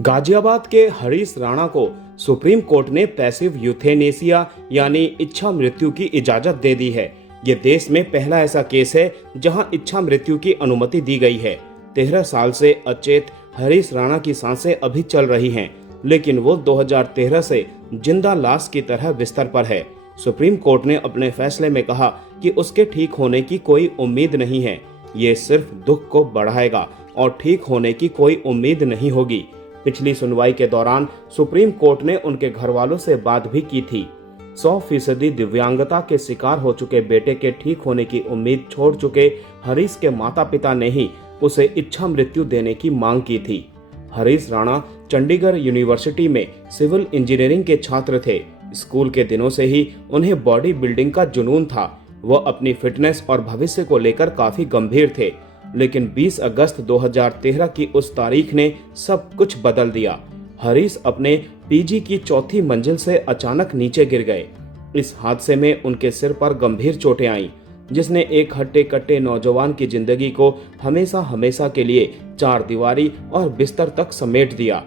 गाजियाबाद के हरीश राणा को supreme court ने पैसिव यूथेनेसिया यानी इच्छा मृत्यु की इजाजत दे दी है। ये देश में पहला ऐसा केस है जहां इच्छा मृत्यु की अनुमति दी गई है। 13 साल से अचेत हरीश राणा की सांसें अभी चल रही हैं, लेकिन वो 2013 से जिंदा लाश की तरह बिस्तर पर है। सुप्रीम कोर्ट ने अपने फैसले में कहा कि उसके ठीक होने की कोई उम्मीद नहीं है। ये सिर्फ दुख को बढ़ाएगा और ठीक होने की कोई उम्मीद नहीं होगी। पिछली सुनवाई के दौरान सुप्रीम कोर्ट ने उनके घर वालों से बात भी की थी। 100% दिव्यांगता के शिकार हो चुके बेटे के ठीक होने की उम्मीद छोड़ चुके हरीश के माता पिता ने ही उसे इच्छा मृत्यु देने की मांग की थी। हरीश राणा चंडीगढ़ यूनिवर्सिटी में सिविल इंजीनियरिंग के छात्र थे। स्कूल के दिनों से ही उन्हें बॉडी बिल्डिंग का जुनून था। वह अपनी फिटनेस और भविष्य को लेकर काफी गंभीर थे, लेकिन 20 अगस्त 2013 की उस तारीख ने सब कुछ बदल दिया। हरीश अपने पीजी की चौथी मंजिल से अचानक नीचे गिर गए। इस हादसे में उनके सिर पर गंभीर चोटें आईं, जिसने एक हट्टे कट्टे नौजवान की जिंदगी को हमेशा हमेशा के लिए चार दीवारी और बिस्तर तक समेट दिया।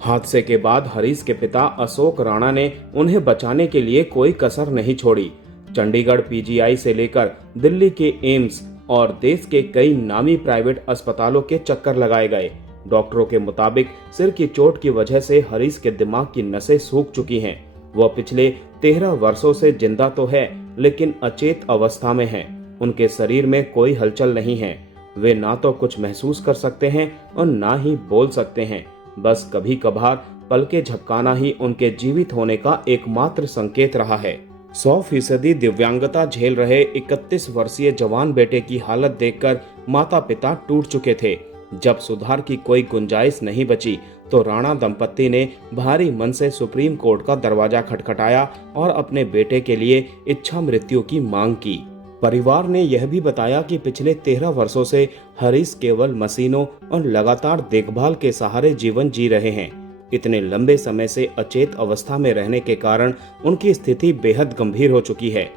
हादसे के बाद हरीश के पिता अशोक राणा ने उन्हें बचाने के लिए कोई कसर नहीं छोड़ी। चंडीगढ़ पीजीआई से लेकर दिल्ली के एम्स और देश के कई नामी प्राइवेट अस्पतालों के चक्कर लगाए गए। डॉक्टरों के मुताबिक सिर की चोट की वजह से हरीश के दिमाग की नसें सूख चुकी हैं। वह पिछले 13 वर्षों से जिंदा तो है, लेकिन अचेत अवस्था में है। उनके शरीर में कोई हलचल नहीं है। वे ना तो कुछ महसूस कर सकते हैं और ना ही बोल सकते हैं। बस कभी कभार पलके झपकाना ही उनके जीवित होने का एकमात्र संकेत रहा है। 100% दिव्यांगता झेल रहे 31 वर्षीय जवान बेटे की हालत देखकर माता पिता टूट चुके थे। जब सुधार की कोई गुंजाइश नहीं बची तो राणा दंपत्ति ने भारी मन से सुप्रीम कोर्ट का दरवाजा खटखटाया और अपने बेटे के लिए इच्छा मृत्यु की मांग की। परिवार ने यह भी बताया कि पिछले 13 वर्षों से हरीश केवल मशीनों और लगातार देखभाल के सहारे जीवन जी रहे हैं। इतने लंबे समय से अचेत अवस्था में रहने के कारण उनकी स्थिति बेहद गंभीर हो चुकी है।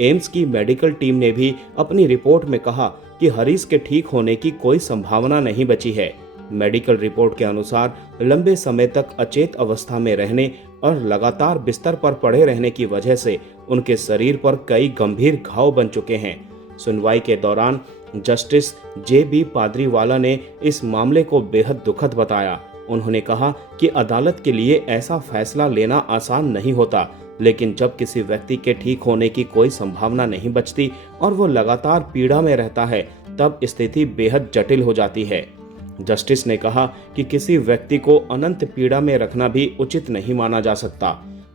एम्स की मेडिकल टीम ने भी अपनी रिपोर्ट में कहा कि हरीश के ठीक होने की कोई संभावना नहीं बची है। मेडिकल रिपोर्ट के अनुसार लंबे समय तक अचेत अवस्था में रहने और लगातार बिस्तर पर पड़े रहने की वजह से उनके शरीर पर कई गंभीर घाव बन चुके हैं। सुनवाई के दौरान जस्टिस JB पादरीवाला ने इस मामले को बेहद दुखद बताया। उन्होंने कहा कि अदालत के लिए ऐसा फैसला लेना आसान नहीं होता, लेकिन जब किसी व्यक्ति के ठीक होने की कोई संभावना नहीं बचती और वो लगातार पीड़ा में रहता है, तब स्थिति बेहद जटिल हो जाती है। जस्टिस ने कहा कि किसी व्यक्ति को अनंत पीड़ा में रखना भी उचित नहीं माना जा सकता।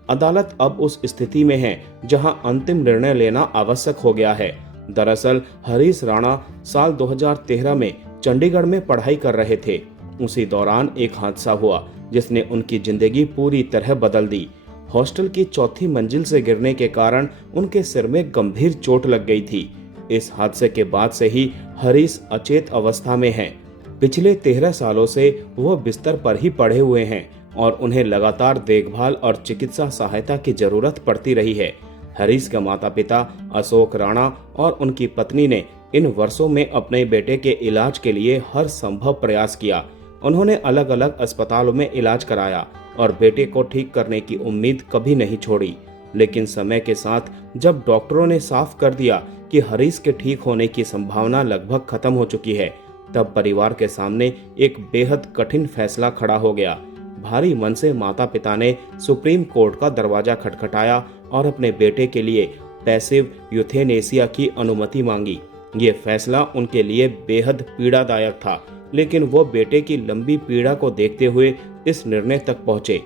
अदालत अब उस स्थिति में है जहां अंतिम निर्णय लेना आवश्यक हो गया है। दरअसल हरीश राणा साल 2013 में चंडीगढ़ में पढ़ाई कर रहे थे। उसी दौरान एक हादसा हुआ जिसने उनकी जिंदगी पूरी तरह बदल दी। हॉस्टल की चौथी मंजिल से गिरने के कारण उनके सिर में गंभीर चोट लग गई थी। इस हादसे के बाद से ही हरीश अचेत अवस्था में हैं। पिछले 13 सालों से वह बिस्तर पर ही पड़े हुए हैं और उन्हें लगातार देखभाल और चिकित्सा सहायता की जरूरत पड़ती रही है। हरीश के माता पिता अशोक राणा और उनकी पत्नी ने इन वर्षों में अपने बेटे के इलाज के लिए हर संभव प्रयास किया। उन्होंने अलग अलग अस्पतालों में इलाज कराया और बेटे को ठीक करने की उम्मीद कभी नहीं छोड़ी। लेकिन समय के साथ जब डॉक्टरों ने साफ कर दिया कि हरीश के ठीक होने की संभावना लगभग खत्म हो चुकी है, तब परिवार के सामने एक बेहद कठिन फैसला खड़ा हो गया। भारी मन से माता पिता ने सुप्रीम कोर्ट का दरवाजा खटखटाया और अपने बेटे के लिए पैसिव यूथेनेसिया की अनुमति मांगी। ये फैसला उनके लिए बेहद पीड़ादायक था, लेकिन वो बेटे की लंबी पीड़ा को देखते हुए इस निर्णय तक पहुंचे।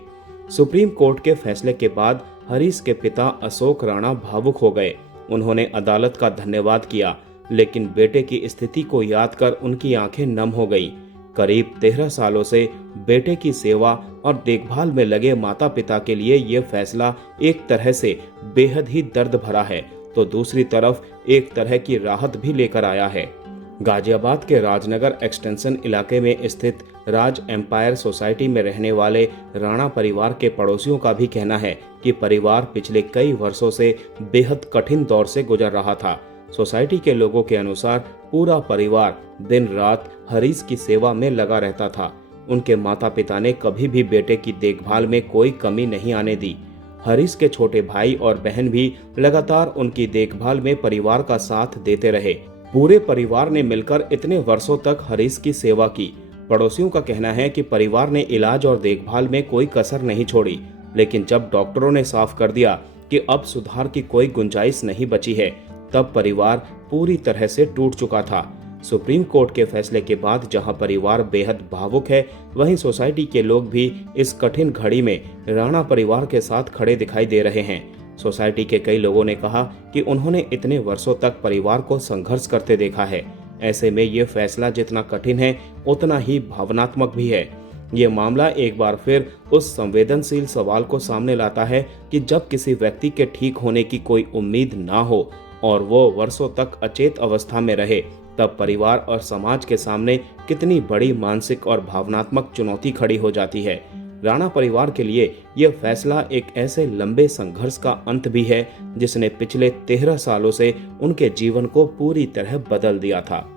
सुप्रीम कोर्ट के फैसले के बाद हरीश के पिता अशोक राणा भावुक हो गए। उन्होंने अदालत का धन्यवाद किया, लेकिन बेटे की स्थिति को याद कर उनकी आंखें नम हो गईं। करीब 13 सालों से बेटे की सेवा और देखभाल में लगे माता पिता के लिए यह फैसला एक तरह से बेहद ही दर्द भरा है, तो दूसरी तरफ एक तरह की राहत भी लेकर आया है। गाजियाबाद के राजनगर एक्सटेंशन इलाके में स्थित राज एम्पायर सोसाइटी में रहने वाले राणा परिवार के पड़ोसियों का भी कहना है कि परिवार पिछले कई वर्षों से बेहद कठिन दौर से गुजर रहा था। सोसाइटी के लोगों के अनुसार पूरा परिवार दिन रात हरीश की सेवा में लगा रहता था। उनके माता पिता ने कभी भी बेटे की देखभाल में कोई कमी नहीं आने दी। हरीश के छोटे भाई और बहन भी लगातार उनकी देखभाल में परिवार का साथ देते रहे। पूरे परिवार ने मिलकर इतने वर्षों तक हरीश की सेवा की। पड़ोसियों का कहना है कि परिवार ने इलाज और देखभाल में कोई कसर नहीं छोड़ी, लेकिन जब डॉक्टरों ने साफ कर दिया कि अब सुधार की कोई गुंजाइश नहीं बची है, तब परिवार पूरी तरह से टूट चुका था। सुप्रीम कोर्ट के फैसले के बाद जहां परिवार बेहद भावुक है, वहीं सोसाइटी के लोग भी इस कठिन घड़ी में राणा परिवार के साथ खड़े दिखाई दे रहे हैं। सोसाइटी के कई लोगों ने कहा कि उन्होंने इतने वर्षों तक परिवार को संघर्ष करते देखा है। ऐसे में ये फैसला जितना कठिन है, उतना ही भावनात्मक भी है। ये मामला एक बार फिर उस संवेदनशील सवाल को सामने लाता है कि जब किसी व्यक्ति के ठीक होने की कोई उम्मीद ना हो और वो वर्षों तक अचेत अवस्था में रहे, तब परिवार और समाज के सामने कितनी बड़ी मानसिक और भावनात्मक चुनौती खड़ी हो जाती है। राणा परिवार के लिए यह फैसला एक ऐसे लंबे संघर्ष का अंत भी है जिसने पिछले 13 सालों से उनके जीवन को पूरी तरह बदल दिया था।